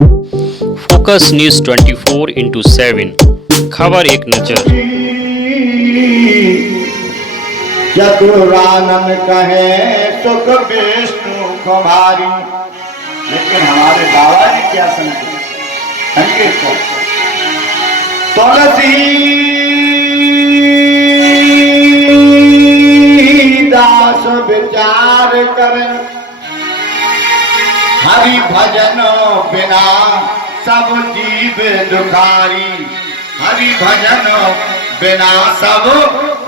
Focus news 24/7 खबर एक नजर। चतुरानन कहे सुख विष्णु कुमारी, लेकिन हमारे बाबा जी क्या संकेत को तुलसी दास विचार करें, हरि भजन बिना सब जीव दुखारी, हरि भजन बिना सब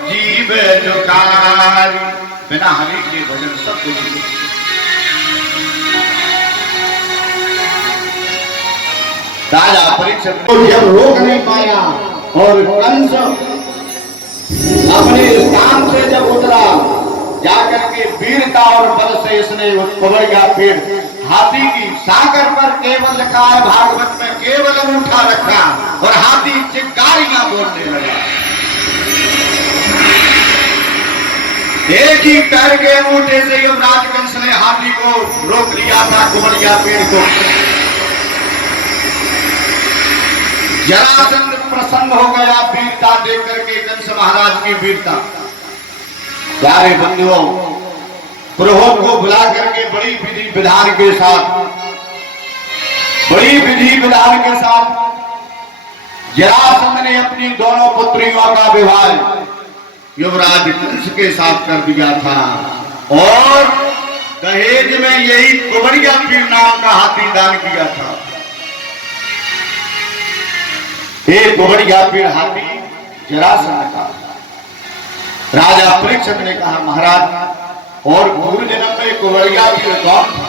जीव दुखारी। बिना हरि के भजन सब कुछ। राजा परीक्षित को जब रोक नहीं पाया और कंस अपने स्थान से जब उतरा, जाकर के वीरता और बल से इसने कुबड़िया पेड़ हाथी की सागर पर केवल लिखा है भागवत में, केवल उठा रखा और हाथी चिंगारियां बोलने लगा। एक ही पैर के अंगूठे से युवराज कंस ने हाथी को रोक लिया था, कुबड़िया पेड़ को। जरासंध प्रसन्न हो गया वीरता देख करके, कंस महाराज की वीरता। प्यारे बंधुओं, पुरोहित को बुला करके बड़ी विधि विधान के साथ जरासंध ने अपनी दोनों पुत्रियों का विवाह युवराज कंस के साथ कर दिया था और दहेज में यही कुबड़िया पीर नाम का हाथी दान किया था। ये कुबड़िया पीर हाथी जरासंध का। राजा परीक्षित ने कहा, महाराज और पूर्व जन्म में कुबड़िया पीर कौन था?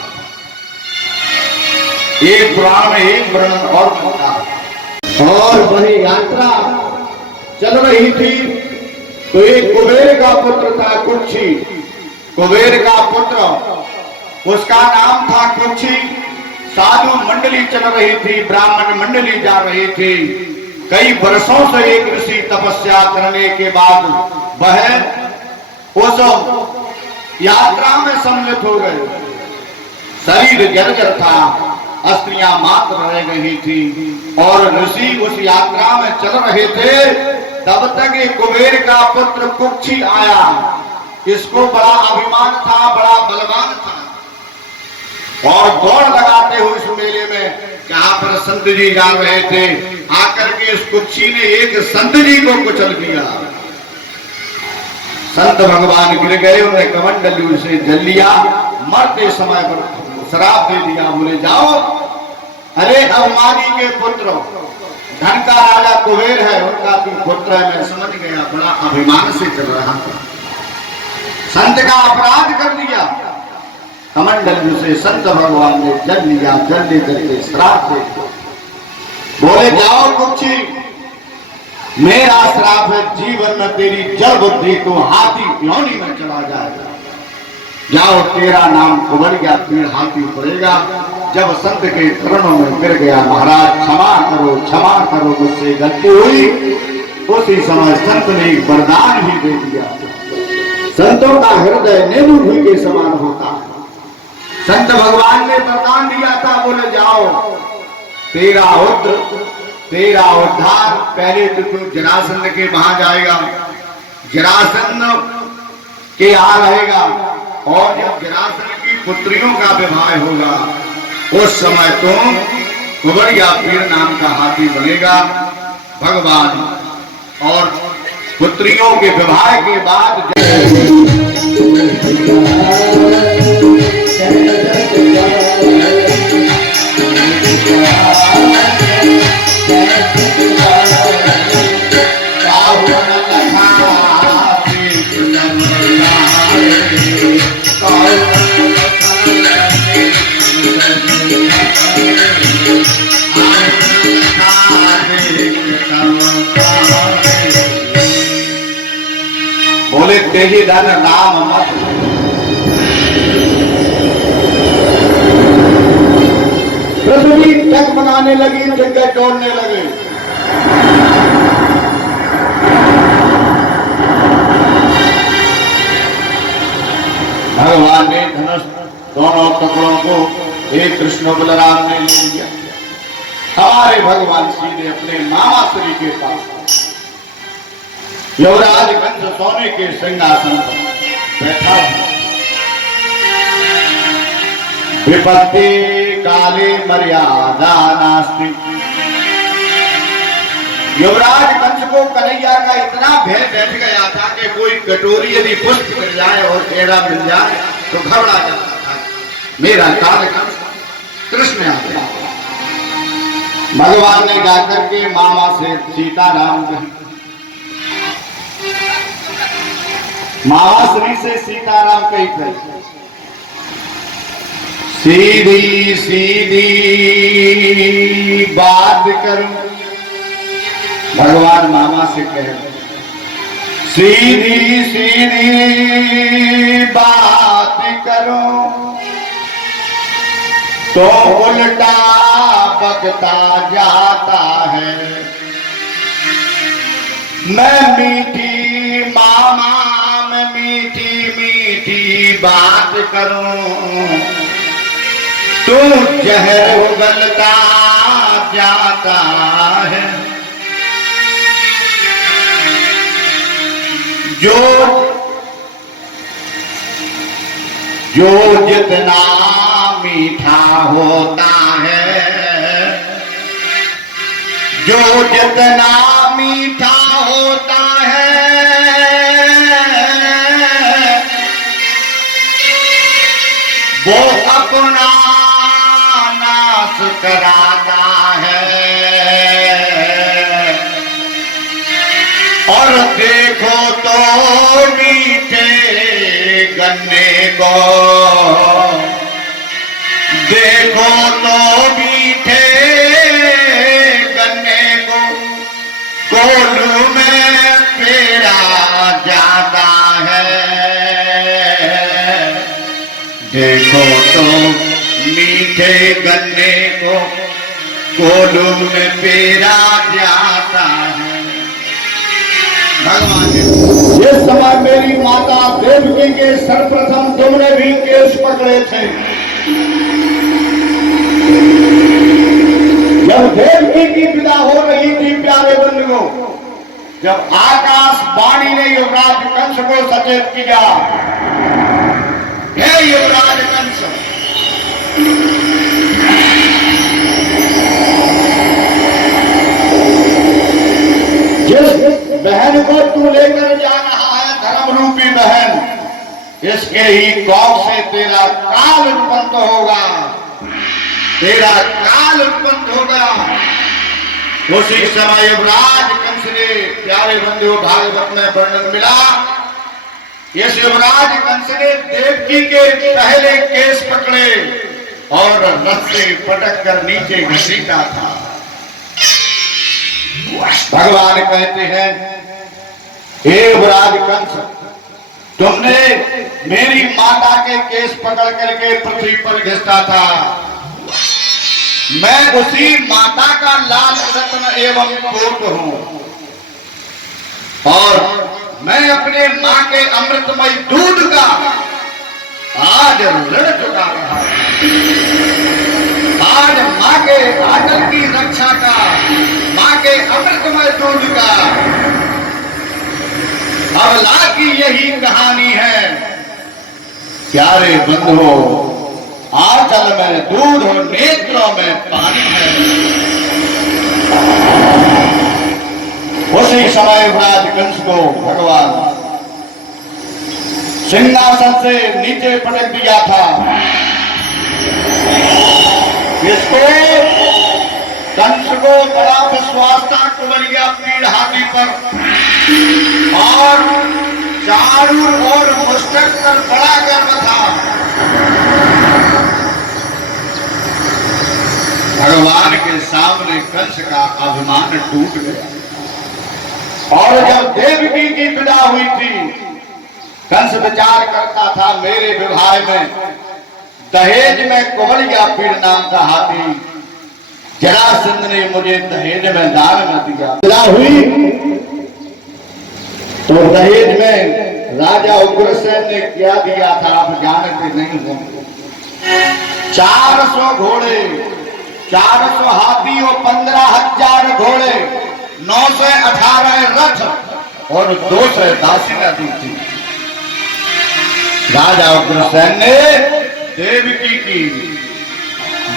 एक पुराण में एक वर्णन और होता। और वही यात्रा चल रही थी तो एक कुबेर का पुत्र था कुक्षी। कुबेर का पुत्र, उसका नाम था कुक्षी। साधु मंडली चल रही थी, ब्राह्मण मंडली जा रही थी। कई वर्षों से एक ऋषि तपस्या करने के बाद वह उस यात्रा में सम्मिलित हो गए। शरीर जर्जर था, स्त्रियां मात्र रह गई थी और ऋषि उस यात्रा में चल रहे थे। तब तक ये कुबेर का पुत्र कुक्षी आया। इसको बड़ा अभिमान था, बड़ा बलवान था और दौड़ लगाते हुए इस मेले में जहां पर संत जी जा रहे थे, आकर के इस कुक्षी ने एक संत जी को कुचल दिया। संत भगवान गिर गए, उन्हें कमंडलू से जल लिया। मरते समय पर श्राप दे दिया, बोले जाओ, अरे अभिमानी के पुत्र, धन का राजा कुबेर है, उनका तू पुत्र है। मैं समझ गया, बड़ा अभिमान से चल रहा था, संत का अपराध कर दिया। कमंडलू से संत भगवान ने जल लिया, जल लेकर के श्राप दे दिया। बोले जाओ कुक्षी, मेरा श्राप है, जीवन में तेरी जल बुद्धि तो हाथी योनि में चला जाएगा। जाओ, तेरा नाम कुबड़िया पीर हाथी पड़ेगा। जब संत के चरणों में गिर गया, महाराज क्षमा करो मुझसे गलती हुई। उसी समय संत ने वरदान भी दे दिया। संतों का हृदय नींबू भी के समान होता है। संत भगवान ने वरदान दिया था, बोले जाओ, तेरा उद्धार। पहले तो तू जरासंध के वहां जाएगा, जरासंध के यहाँ रहेगा और जब जरासंध की पुत्रियों का विवाह होगा उस समय तुम कुबड़िया पीर नाम का हाथी बनेगा। भगवान और पुत्रियों के विवाह के बाद बोले तेही धन नाम मत। पृथ्वी टकमगाने लगी, जगह तोड़ने लगे। भगवान ने धनुष दोनों टुकड़ों को एक कृष्ण बलराम ने ले लिया। हमारे भगवान सीधे अपने मामा श्री के पास युवराज कंस सोने के सिंहासन पर बैठा हुआ। विपत्ति काले मर्यादा नास्ति। युवराज कंस को कन्हैया का इतना भय बैठ गया था कि कोई कटोरी यदि पुष्प मिल जाए और केरा मिल जाए तो घबरा जाता था। मेरा काल कंस कृष्ण आ गया। भगवान ने जाकर के मामा से सीताराम मामा श्री से सीताराम कही गई। सीधी सीधी बात करूं। भगवान मामा से कह रहे सीधी सीधी बात करो तो उल्टा बकता जाता है। मैं मीठी मामा मैं मीठी मीठी बात करूं तू जहर उगलता जाता है। जो जो जितना मीठा होता है जो जितना मीठा होता है वो अपना नाश कराता है। और देखो तो मीठे गन्ने को देखो तो मीठे गन्ने को कोल्हू में पेरा जाता है। देखो तो मीठे गन्ने को कोल्हू में पेरा जाता है। भगवान जिस समय मेरी माता देवकी के सर्वप्रथम तुमने भी केश पकड़े थे। जब देवकी की विदा हो रही थी प्यारे बंधुओं, जब आकाश वाणी ने युवराज कंस को सचेत किया, हे युवराज कंस जिस बहन को तू लेकर जा रहा है धर्म रूपी बहन, इसके ही कौख से तेरा काल उत्पन्न होगा। तेरा काल उत्पन्न होगा। उसी समय युवराज कंस ने प्यारे बंधु भागवत में वर्णन मिला। इस युवराज कंस ने देवकी के पहले केस पकड़े और रस्से पटक कर नीचे घसीटा था। भगवान कहते हैं हे युवराज कंस तुमने मेरी माता के केस पकड़ करके पृथ्वी पर घिसता था। मैं उसी माता का लाल रत्न एवं कोट हूं और मैं अपने मां के अमृतमय दूध का आज ऋण चुका रहा हूं। आज मां के आंचल की रक्षा का, मां के अमृतमय दूध का अवला की यही कहानी है। प्यारे बंधुओं, आंचल में दूध और नेत्रों में पानी है। उसी समय युवराज कंस को भगवान सिंहासन से नीचे पटक दिया था। इसको कंस को बड़ा विश्वास था कुबलिया पीड़ हाथी पर और चारू ओर मुस्तक पर बड़ा गर्व था। भगवान के सामने कंस का अभिमान टूट गया। और जब देवकी की विदा हुई थी, कंस विचार करता था मेरे विवाह में दहेज में कुबलिया पीड़ नाम का हाथी जरासंध ने मुझे दहेज में दान में दिया। विदा हुई तो दहेज में राजा उग्रसेन ने क्या दिया था आप जानते नहीं हो। 400 घोड़े 400 हाथी और 15,000 घोड़े, 918 रथ और 200 दासियां दी थी। राजा उग्रसेन ने देवकी की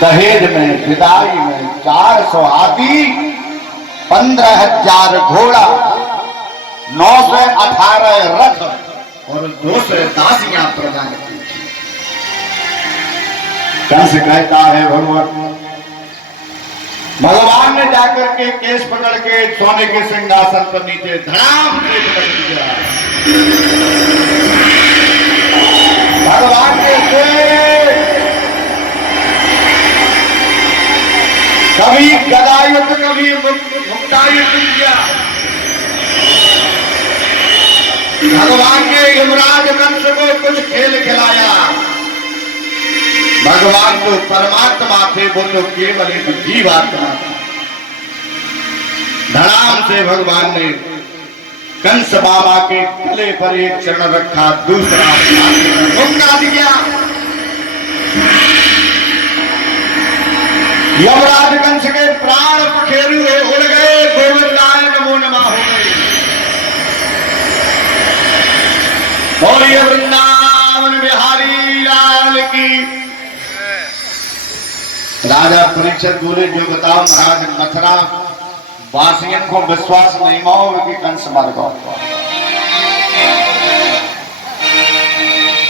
दहेज में, विदाई में 400 हाथी, 15,000 घोड़ा, 918 रथ और 200 दासियां प्रदान की थी। कंस कहता है भगवान ने जाकर के केस पकड़ के सोने के सिंहासन पर नीचे धड़ाम से पकड़ दिया। भगवान के कभी गदायुद्ध कभी मुक्तायुद्ध किया। भगवान ने यमराज कंस को कुछ खेल खिलाया। भगवान तो परमात्मा थे, वो तो केवल एक जीवात्मा था। धड़ाम से भगवान ने कंस बाबा के गले पर एक चरण रखा, दूसरा मुक्का दिया। यमराज कंस के प्राण पखेरु उड़ गए, गोविंदाय नमो नमः हो गए। बोलिए वृंदावन बिहारी लाल की। राजा परीक्षित बोले, जो बताओ महाराज, मथुरा वासियों को विश्वास नहीं हुआ कि कंस मर गया।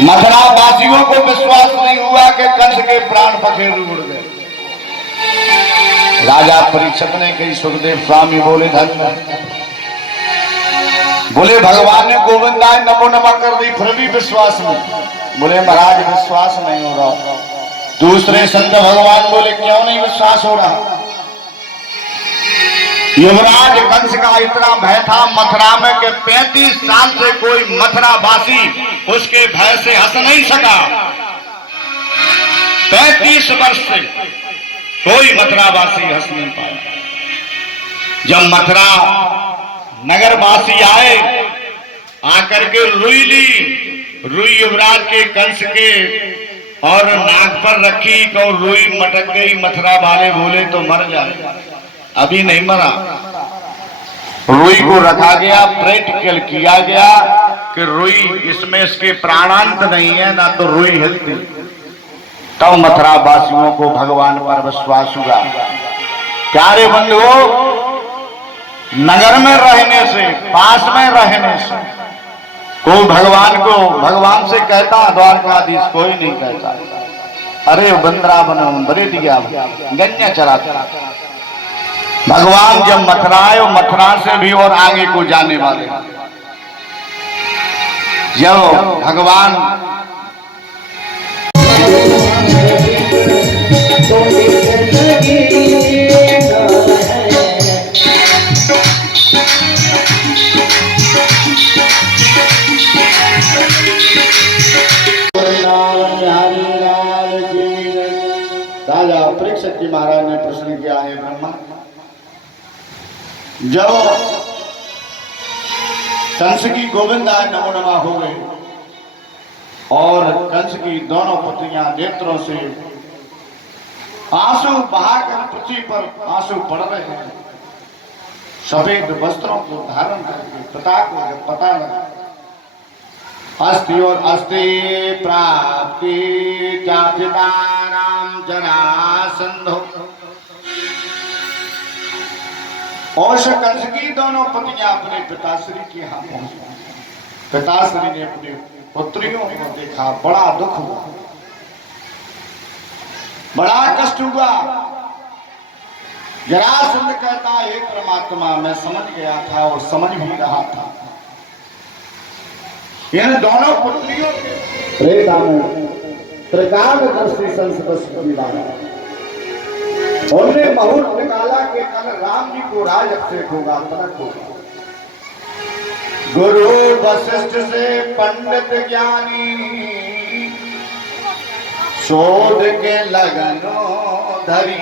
मथुरा वासियों को विश्वास नहीं हुआ कि कंस के प्राण पखेरु उड़ गए। राजा परीक्षित ने कही, सुखदेव स्वामी बोले, धन्य। बोले भगवान ने गोविंदाय नमो नमः कर दी, फिर भी विश्वास नहीं। बोले महाराज विश्वास नहीं हो रहा। दूसरे संत भगवान बोले, क्यों नहीं विश्वास हो रहा? युवराज कंस का इतना भय था मथुरा में कि 35 साल से कोई मथुरावासी उसके भय से हंस नहीं सका। 35 वर्ष से कोई मथुरावासी हंस नहीं पाया। जब मथुरा नगरवासी आए, आकर के रुई ली, रुई युवराज के कंस के और नाक पर रखी तो रुई मटक गई। मथुरा वाले बोले तो मर जाए, अभी नहीं मरा। रुई को रखा गया, प्रैक्टिकल किया गया कि रुई इसमें इसके प्राणांत नहीं है, ना तो रुई हिलती। तब तो मथुरा वासियों को भगवान पर विश्वास हुआ। प्यारे बंधुओं, नगर में रहने से, पास में रहने से कोई भगवान से कहता, द्वारकाधीश कोई नहीं कहता। अरे वृंदावन बरे दिया गन्या चराता। भगवान जब मथुरा आए, मथुरा से भी और आगे को जाने वाले। जब भगवान राजा परीक्षित जी महाराज ने प्रश्न किया है, ब्रह्मा जब कंस की गोविंदाय नमो नमः हो गए और कंस की दोनों पुत्रियां नेत्रों से आंसू बहाकर पृथ्वी पर आंसू पड़ रहे हैं, सफेद वस्त्रों को धारण करके पिता को जब पता लगा, अस्ति और अस्ति प्राप्ति जातिदाराम जरासंधो। और कंस की दोनों पत्नियां अपने पिताश्री के यहाँ पहुंची। पिताश्री ने अपने पुत्रियों को देखा, बड़ा दुख हुआ, बड़ा कष्ट हुआ। जरासंध कहता है, परमात्मा मैं समझ गया था और समझ भी रहा था, इन दोनों पुत्रियों के त्रिकाल दृष्टि संस्कृत उन्होंने मुहूर्त निकाला कि कल राम जी को राज अभिषेक होगा, तनक होगा। गुरु वशिष्ठ से पंडित ज्ञानी शोध के लगनो धरी।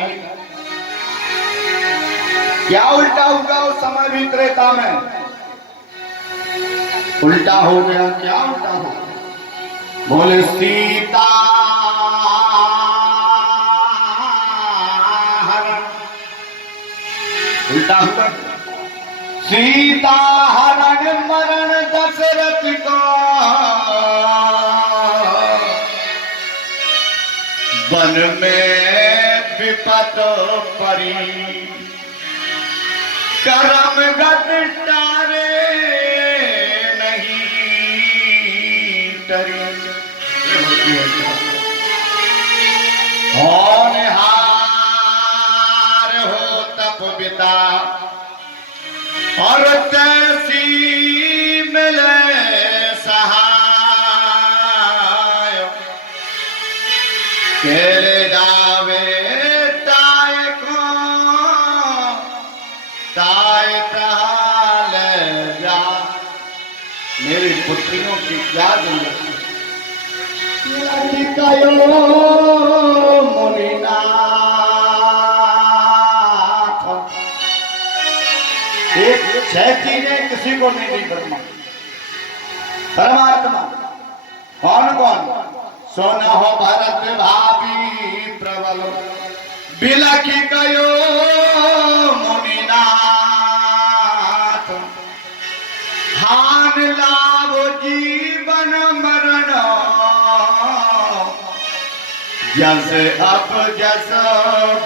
क्या उल्टा होगा उस समय भी त्रेता में? उल्टा हो गया। क्या उल्टा हो? बोले सीता उल्टा हुआ। सीता हरण मरण दशरथ का वन में विपत परी करम गत टारे नहीं तरी। होनहार हो तप बिता और तैसी मिले सहाय केरे जावे ताय को ताय ताल जा। मेरी पुत्रियों की क्या जरूरत है मुनिनाथ। एक छह चीजें किसी को नहीं दी परमात्मा। कौन कौन? सोना हो भरत भाभी प्रबल बिलखी कयो मुनिनाथ। हान लाभ जीवन मरण जस अप जस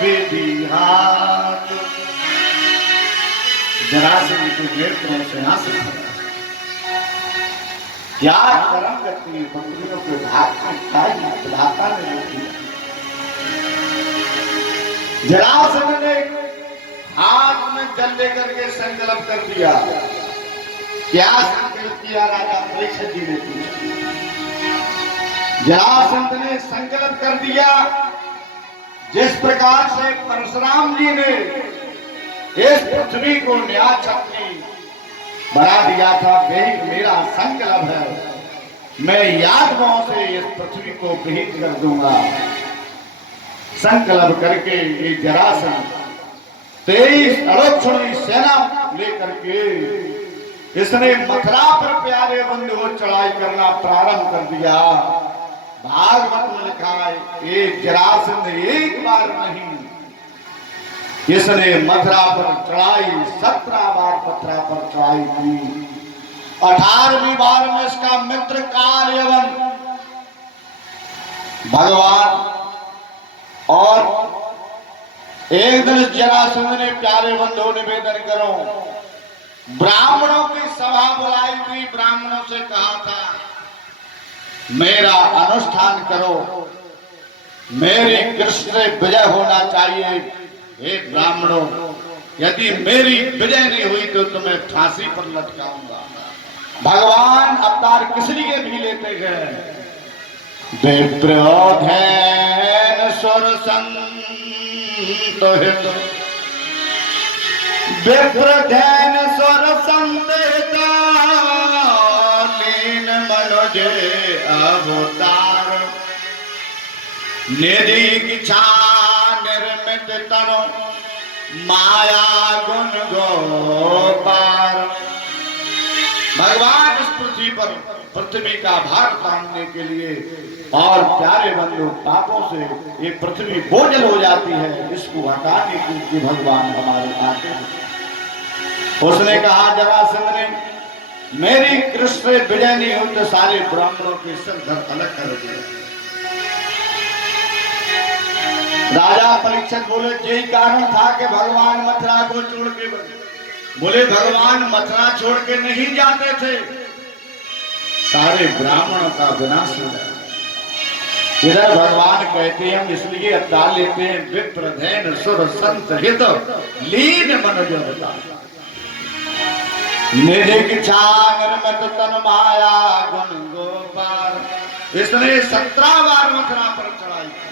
विधि हाथ। जरासंध के नेत्रों से आंसू क्या कर्म करती है बंदियों को विधाता ने रोकी। जरासंध ने हाथ में जल लेकर के संकल्प कर दिया। क्या संकल्प किया? राजा परीक्षित जी ने पूछा। जरासंध ने संकल्प कर दिया जिस प्रकार से परशुराम जी ने इस पृथ्वी को न्याय छत्री बना दिया था, वही मेरा संकल्प है। मैं यादवों से इस पृथ्वी को विहित कर दूंगा। संकल्प करके ये जरासंध 23 अड़ोक्षणी सेना लेकर के इसने मथुरा पर प्यारे बंधुओं चढ़ाई करना प्रारंभ कर दिया। भागवत में लिखा है एक जरासंध एक बार नहीं, इसने मथुरा पर चढ़ाई 17 बार मथुरा पर चढ़ाई की। 18वीं बार में इसका मित्र कार्यवन भगवान और एक दिन जरासंध ने प्यारे बंधुओं निवेदन करो, ब्राह्मणों की सभा बुलाई थी। ब्राह्मणों से कहा था मेरा अनुष्ठान करो, मेरी कृष्ण से विजय होना चाहिए। हे ब्राह्मणों, यदि मेरी विजय नहीं हुई तो तुम्हें फांसी पर लटकाऊंगा। भगवान अवतार किस लिए भी लेते गए? विप्रोधैन सुर संत हित, विप्रोधैन सुर संत हित, लीन मनोजे अवतार, निधि इच्छा निर्मित तनु, माया गुण गोपार। भगवान इस पृथ्वी पर पृथ्वी का भार तानने के लिए और प्यारे बंधु पापों से ये पृथ्वी बोझल हो जाती है, इसको हटाने के लिए भगवान हमारे आते हैं। उसने कहा जरासंध ने मेरी कृष्ण से विजय नहीं हुई तो सारे ब्राह्मणों के सिर धड़ अलग कर दिया। राजा परीक्षित बोले यही कारण था कि भगवान मथुरा को छोड़ के बोले भगवान मथुरा छोड़ के नहीं जाते थे, सारे ब्राह्मणों का विनाश हो जाए। इधर भगवान कहते हैं हम इसलिए अवतार लेते हैं विप्रधैन सुर संत हित, लीन मनोज निधिक निर्मित तन माया गुण गोपाल। इसने 17 बार मथुरा पर चढ़ाई की।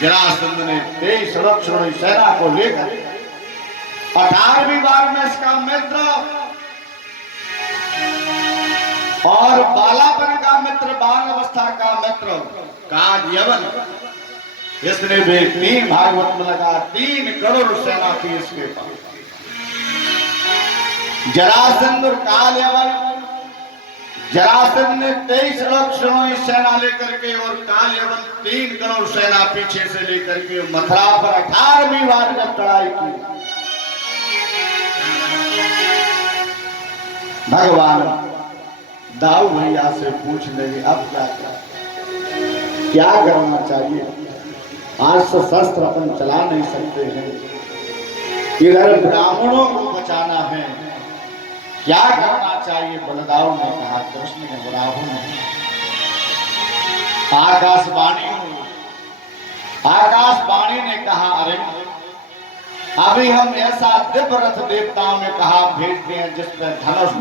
जरासंध ने 23 अड़ोक्षणी सेना को लेकर 18वीं बार में इसका मित्र और बालापन का मित्र, बाल अवस्था का मित्र काजयवन, इसने भी 3 भागवत में लगा 3 करोड़ सेना थी इसके पास। जरासंध और कालयवन, जरासंध ने 23 अड़ोक्षणी सेना लेकर के और कालयवन 3 करोड़ सेना पीछे से लेकर के मथुरा पर 18वीं बार जब चढ़ाई की भगवान दाऊ भैया से पूछ लेंगे अब क्या करना चाहिए। आज से शस्त्र अपन चला नहीं सकते हैं, इधर ब्राह्मणों को बचाना है, क्या करना चाहिए। बलदाऊ ने कहा, कृष्ण ने बराबर नहीं। आकाशवाणी हुई, आकाशवाणी ने कहा अरे अभी हम ऐसा दिव्य रथ देवताओं ने कहा भेजते हैं जिसमें धनुष